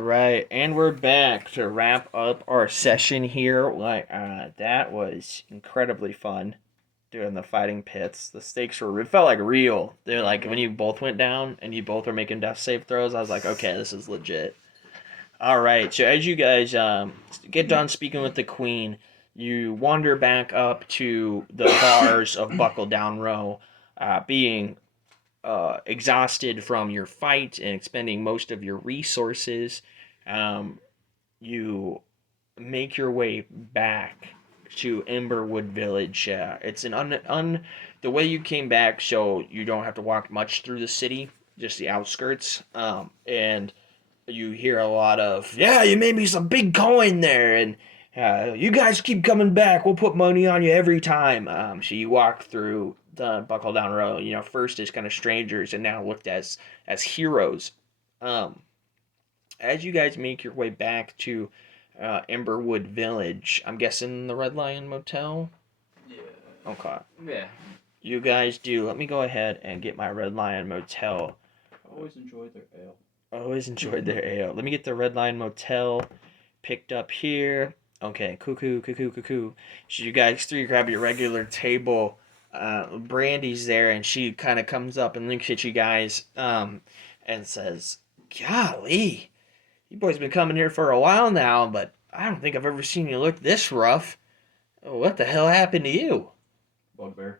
right, and we're back to wrap up our session here. That was incredibly fun doing the fighting pits. The stakes were, it felt like real. They're like when you both went down and you both were making death save throws. I was like, okay, this is legit. All right, so as you guys get done speaking with the queen, you wander back up to the bars of Buckle Down Row, being exhausted from your fight and expending most of your resources. Um, you make your way back to Emberwood Village. It's an the way you came back, so you don't have to walk much through the city, just the outskirts. And you hear a lot of, yeah, you made me some big coin there, and you guys keep coming back. We'll put money on you every time. So you walk through the Buckle Down Road. First as kind of strangers, and now looked as heroes. Um, as you guys make your way back to Emberwood Village, I'm guessing the Red Lion Motel. Yeah. Okay. Yeah. You guys do. Let me go ahead and get my Red Lion Motel. I always enjoyed their ale. Always enjoyed their ale. Let me get the Red Lion Motel picked up here. Okay, cuckoo. So you guys three grab your regular table. Brandy's there, and she kind of comes up and looks at you guys and says, golly, you boys been coming here for a while now, but I don't think I've ever seen you look this rough. What the hell happened to you? Bugbear.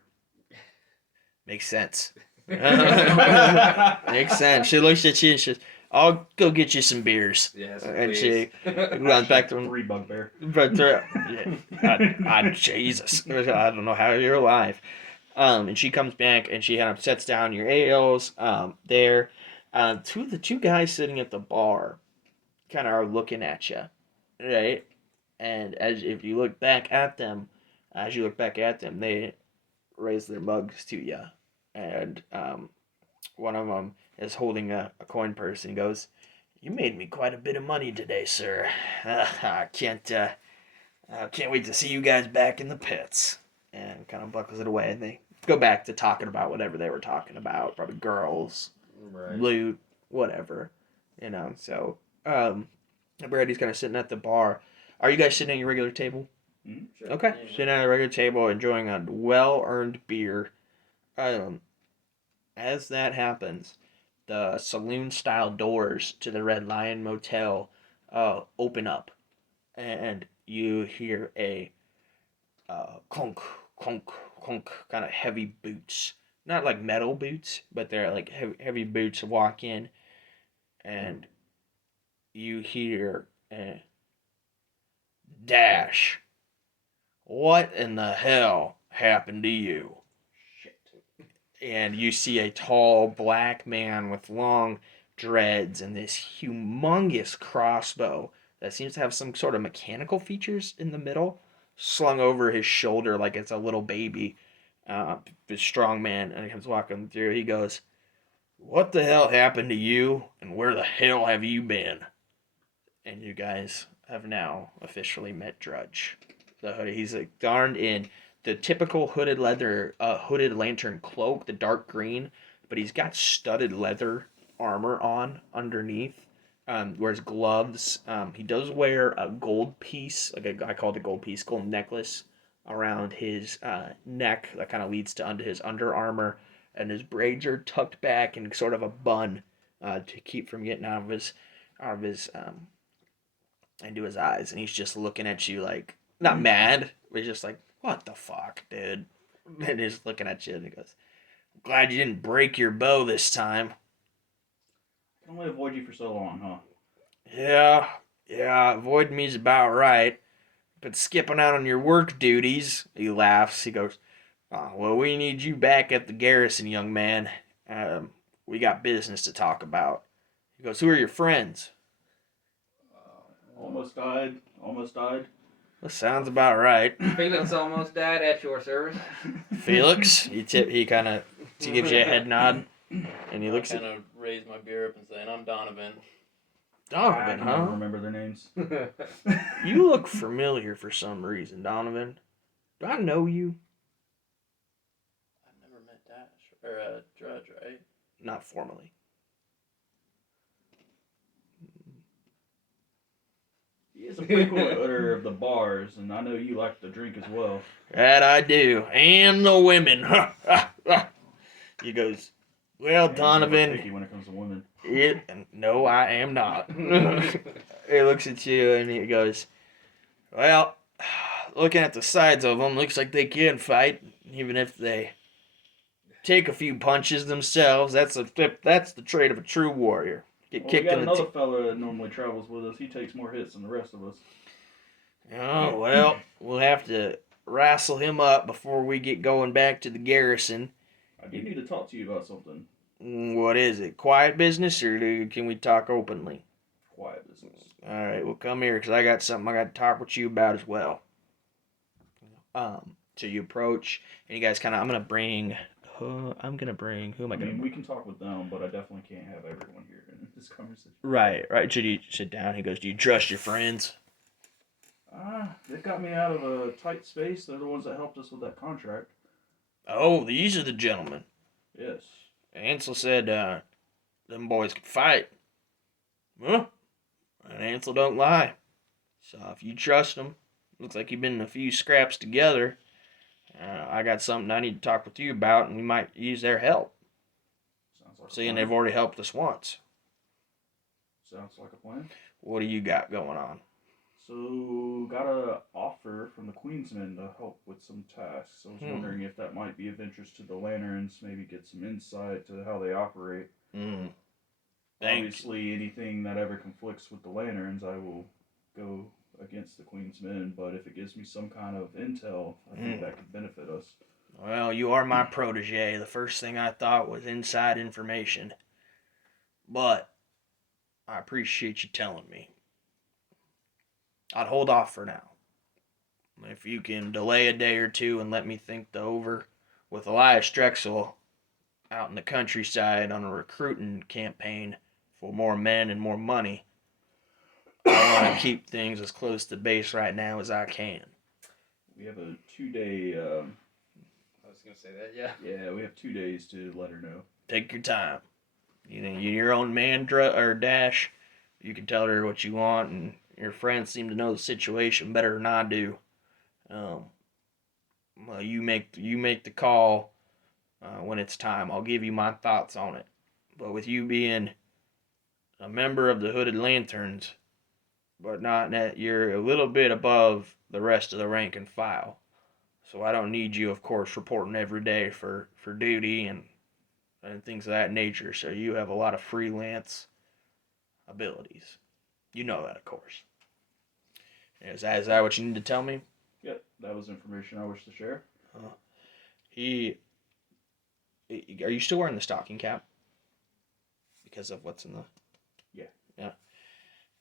Makes sense. Makes sense. She looks at you and she says, I'll go get you some beers. Yes, and please. she runs back to 3 bugbear. Jesus. I don't know how you're alive. And she comes back and she kind of sets down your ales there. The two guys sitting at the bar kind of are looking at you, right? And as if you look back at them, they raise their mugs to you, and one of them is holding a coin purse and goes, "You made me quite a bit of money today, sir. I can't wait to see you guys back in the pits." And kind of buckles it away, and they go back to talking about whatever they were talking about, probably girls, Right. loot, whatever, So, Brady's kind of sitting at the bar. Are you guys sitting at your regular table? Mm-hmm. Sure. Okay, Yeah. sitting at a regular table, enjoying a well-earned beer. Um, as that happens, the saloon-style doors to the Red Lion Motel open up, and you hear a clunk, clunk, clunk, kind of heavy boots. Not like metal boots, but they're like heavy boots walk in, and you hear Dash. What in the hell happened to you? Shit. And you see a tall black man with long dreads and this humongous crossbow that seems to have some sort of mechanical features in the middle, slung over his shoulder like it's a little baby. This strong man, and he comes walking through. He goes, "What the hell happened to you, and where the hell have you been?" And you guys have now officially met Drudge. The hoodie. He's like darned in the typical hooded leather, hooded lantern cloak, the dark green, but he's got studded leather armor on underneath. Wears gloves. He does wear a gold piece, like I call it a gold piece, gold necklace around his neck that kind of leads to under his under armor, and his braids are tucked back in sort of a bun to keep from getting out of his into his eyes, and he's just looking at you like not mad, but he's just like, "What the fuck, dude?" And he's looking at you, and he goes, "Glad you didn't break your bow this time." I can only avoid you for so long, huh? Yeah, avoid me's about right. But skipping out on your work duties, he laughs. He goes, "Oh, well, we need you back at the garrison, young man. We got business to talk about." He goes, "Who are your friends?" Almost died. That sounds about right. Felix almost died at your service. Felix, he kind of gives you a head nod, and he looks I at kind of raise my beer up and say, "I'm Donovan." Donovan, I can never huh? remember their names. You look familiar for some reason, Donovan. Do I know you? I've never met Dash or Drudge, right? Not formally. is a frequenter of the bars, and I know you like to drink as well. That I do. And the women. He goes, well, Man, you're a little Donovan, picky when it comes to women. no, I am not. He looks at you and he goes, well, looking at the sides of them, looks like they can fight, even if they take a few punches themselves. That's the trait of a true warrior. Get Well, we kicked got in the another fella that normally travels with us. He takes more hits than the rest of us. Oh, well, we'll have to wrestle him up before we get going back to the garrison. I do need to talk to you about something. What is it? Quiet business, or can we talk openly? Quiet business. All right, well, come here, because I got something I got to talk with you about as well. So you approach, and you guys kind of, I'm going to bring, who am I I going mean, to we can talk with them, but I definitely can't have everyone here in this conversation. Right. Should you sit down? He goes, do you trust your friends? They got me out of a tight space. They're the ones that helped us with that contract. Oh, these are the gentlemen. Yes. Ansel said, them boys could fight. Well, and Ansel don't lie. So if you trust them, looks like you've been in a few scraps together. I got something I need to talk with you about, and we might use their help. Sounds like Seeing a plan. they've already helped us once. Sounds like a plan. What do you got going on? So, got a offer from the Queensmen to help with some tasks. I was wondering if that might be of interest to the Lanterns, maybe get some insight to how they operate. Obviously, anything that ever conflicts with the Lanterns, I will go against the Queensmen, but if it gives me some kind of intel, I think that could benefit us. Well, you are my protege. The first thing I thought was inside information. But I appreciate you telling me. I'd hold off for now. If you can delay a day or two and let me think over with Elias Drexel out in the countryside on a recruiting campaign for more men and more money, I want to keep things as close to base right now as I can. We have a 2-day, I was gonna say that, yeah. yeah, we have 2 days to let her know. Take your time. You know, you're your own man, or Dash. You can tell her what you want, and your friends seem to know the situation better than I do. Well, you make the call when it's time. I'll give you my thoughts on it. But with you being a member of the Hooded Lanterns, but not that you're a little bit above the rest of the rank and file. So I don't need you, of course, reporting every day for duty and things of that nature. So you have a lot of freelance abilities. You know that, of course. Is that what you need to tell me? Yep, that was information I wish to share. Are you still wearing the stocking cap? Because of what's in the... Yeah. Yeah.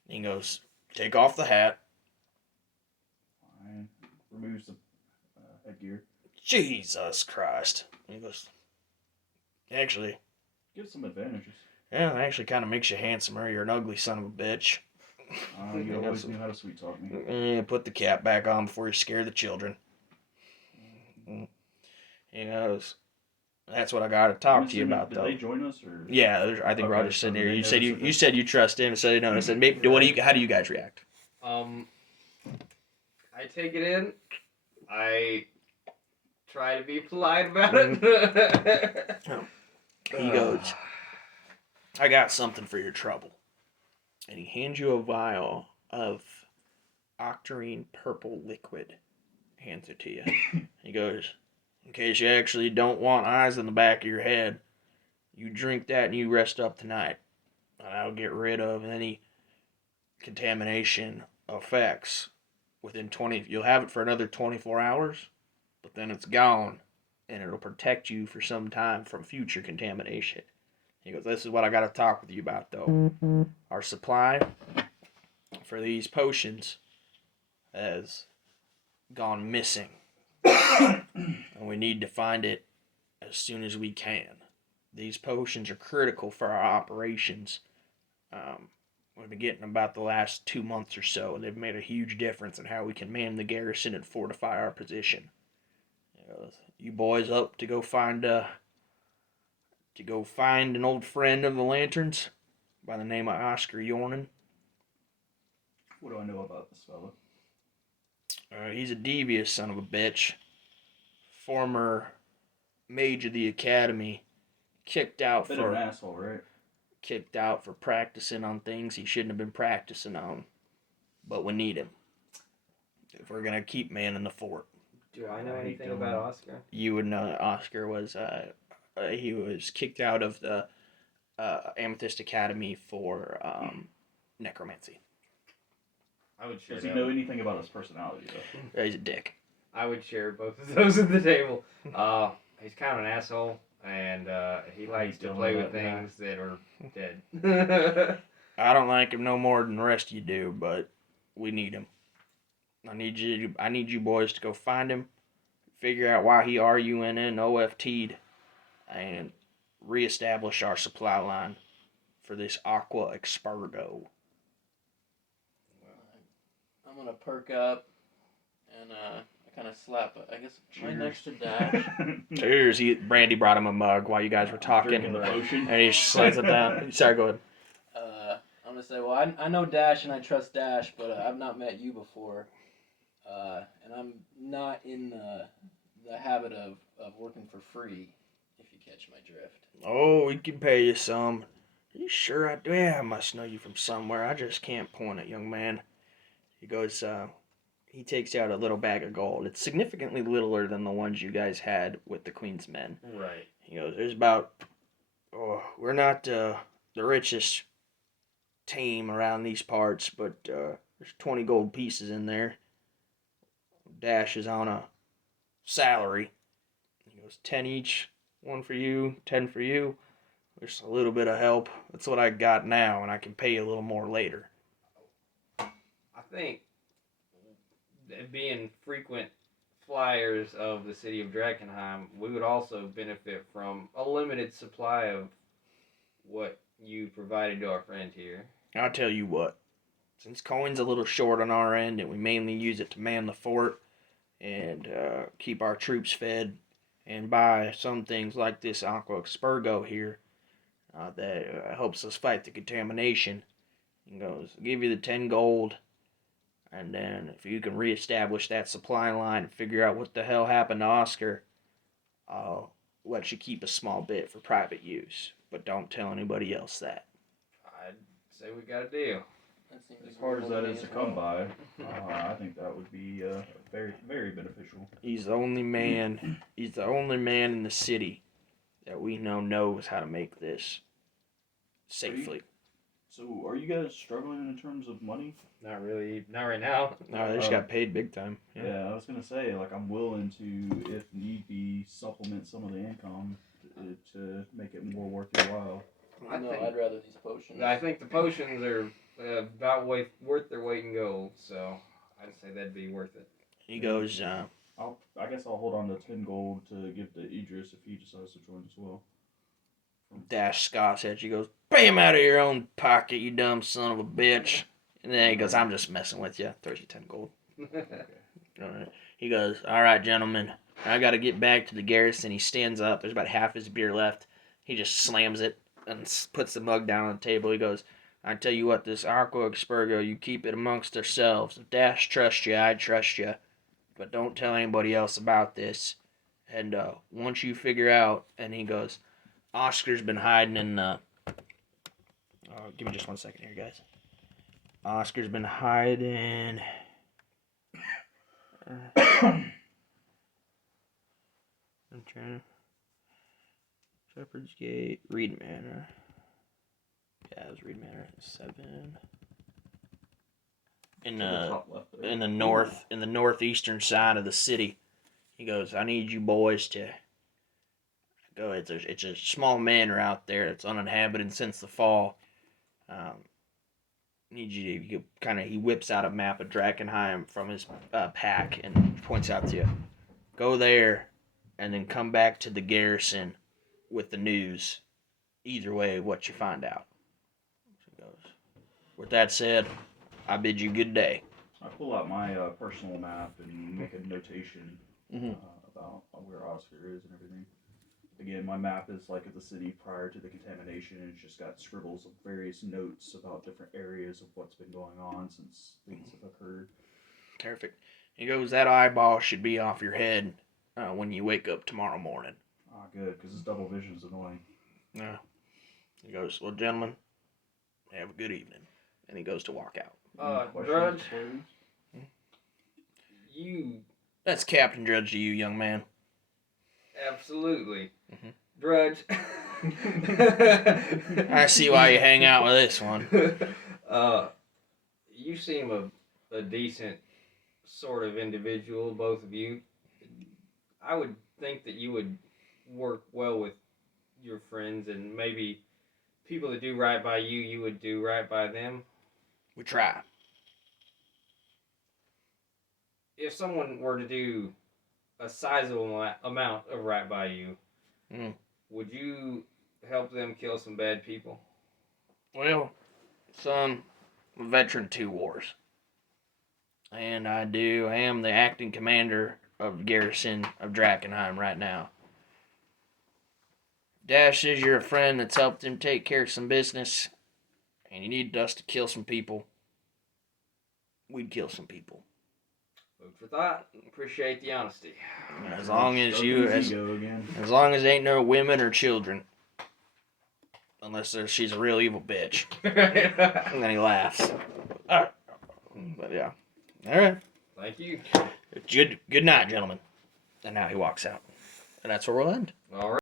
He goes, take off the hat. Fine. Removes the headgear. Jesus Christ. He goes, actually... Gives some advantages. Yeah, it actually kind of makes you handsomer. You're an ugly son of a bitch. You always knew how to sweet talk me. Yeah, put the cap back on before you scare the children. He goes, that's what I got to talk to you about, though. Did they join us, or? Yeah, I think Okay, Roger's so sitting here. they You said you trust him, so no. I said maybe. How do you guys react? I take it in. I try to be polite about it. He goes, I got something for your trouble. And he hands you a vial of octarine purple liquid. Hands it to you. He goes, in case you actually don't want eyes in the back of your head, you drink that and you rest up tonight. And I'll get rid of any contamination effects within 20. You'll have it for another 24 hours, but then it's gone. And it'll protect you for some time from future contamination. He goes, this is what I got to talk with you about, though. Our supply for these potions has gone missing. And we need to find it as soon as we can. These potions are critical for our operations. We've been getting about the last 2 months or so, and they've made a huge difference in how we can man the garrison and fortify our position. You boys up to go find an old friend of the Lanterns by the name of Oscar Yornan? What do I know about this fella? He's a devious son of a bitch. Former mage of the academy. Kicked out Bit of an asshole, right? Kicked out for practicing on things he shouldn't have been practicing on. But we need him if we're gonna keep manning the fort. Do I know I hate anything Dylan. about Oscar? You would know that Oscar was he was kicked out of the Amethyst Academy for necromancy. I would share Does he that. know anything about his personality, though? He's a dick. I would share both of those at the table. He's kind of an asshole, and he likes to Dylan, play with that guy. things that are dead. I don't like him no more than the rest of you do, but we need him. I need you boys to go find him, figure out why he RUNN OFT'd, and reestablish our supply line for this Aqua Expurgo. I'm gonna perk up and I kind of slap. I guess right Cheers. next to Dash. Cheers. Brandy brought him a mug while you guys were talking, Drinking the potion. and he slams it down. Sorry, go ahead. I'm gonna say, well, I know Dash and I trust Dash, but I've not met you before, and I'm not in the habit of working for free. If you catch my drift. Oh, we can pay you some. Are you sure I do? Yeah, I must know you from somewhere. I just can't point it, young man. He goes, he takes out a little bag of gold. It's significantly littler than the ones you guys had with the Queen's men. Right. He goes, there's about, we're not the richest team around these parts, but there's 20 gold pieces in there. Dash is on a salary. He goes, 10 each, 1 for you, 10 for you. There's a little bit of help. That's what I got now, and I can pay you a little more later. I think being frequent flyers of the city of Drakkenheim, we would also benefit from a limited supply of what you provided to our friend here. I'll tell you what. Since coin's a little short on our end, and we mainly use it to man the fort and keep our troops fed and buy some things like this Aqua Expurgo here that helps us fight the contamination. He goes, I'll give you the 10 gold, and then if you can reestablish that supply line and figure out what the hell happened to Oscar, I'll let you keep a small bit for private use. But don't tell anybody else that. I'd say we got a deal. That seems As hard as that agreeable is to me come well. by, I think that would be very, very beneficial. He's the only man. He's the only man in the city that we know knows how to make this safely. So, are you guys struggling in terms of money? Not really. Not right now. No, they just got paid big time. Yeah, I was gonna say, like, I'm willing to, if need be, supplement some of the income to make it more worth your while. I No, think- I'd rather these potions. I think the potions are about worth their weight in gold, so I'd say that'd be worth it. He goes, I guess I'll hold on to 10 gold to give to Idris if he decides to join as well. Dash scoffs at you. He goes, pay him out of your own pocket, you dumb son of a bitch. And then he goes, I'm just messing with you. Throws you 10 gold. All right. He goes, all right, gentlemen, I got to get back to the garrison. He stands up. There's about half his beer left. He just slams it and puts the mug down on the table. He goes, I tell you what, this Aqua Expurgo, you keep it amongst ourselves. If Dash trusts you, I trust you. But don't tell anybody else about this. And once you figure out, and he goes, Oscar's been hiding in give me just 1 second here, guys. Oscar's been hiding. I'm trying. Shepherd's Gate, Reed Manor. Yeah, it was Reed Manor. 7. In Top left there. the northeastern side of the city. He goes, I need you boys to go. It's a small manor out there that's uninhabited since the fall. Need you to kind of. He whips out a map of Drakkenheim from his pack and points out to you. Go there, and then come back to the garrison with the news. Either way, what you find out. So he goes, with that said, I bid you good day. I pull out my personal map and make a notation about where Oscar is and everything. again, my map is like of the city prior to the contamination, and it's just got scribbles of various notes about different areas of what's been going on since things have occurred. Perfect. He goes, that eyeball should be off your head when you wake up tomorrow morning. Ah, good, because this double vision's annoying. Yeah. He goes, well, gentlemen, have a good evening. And he goes to walk out. Questions, Drudge, queries? you That's Captain Drudge to you, young man. absolutely. Mhm. Drudge. I see why you hang out with this one. You seem a decent sort of individual, both of you. I would think that you would work well with your friends, and maybe people that do right by you, you would do right by them. We try. If someone were to do a sizable amount of right by you, would you help them kill some bad people? Well, son, I'm a veteran 2 wars. And I am the acting commander of the garrison of Drakkenheim right now. Dash says you're a friend that's helped him take care of some business, and you need us to kill some people. We'd kill some people. Food for thought. Appreciate the honesty. As long as Stroking his ego again. as long as ain't no women or children. Unless she's a real evil bitch. And then he laughs. But yeah. Alright. Thank you. Good night, gentlemen. And now he walks out. And that's where we'll end. All right.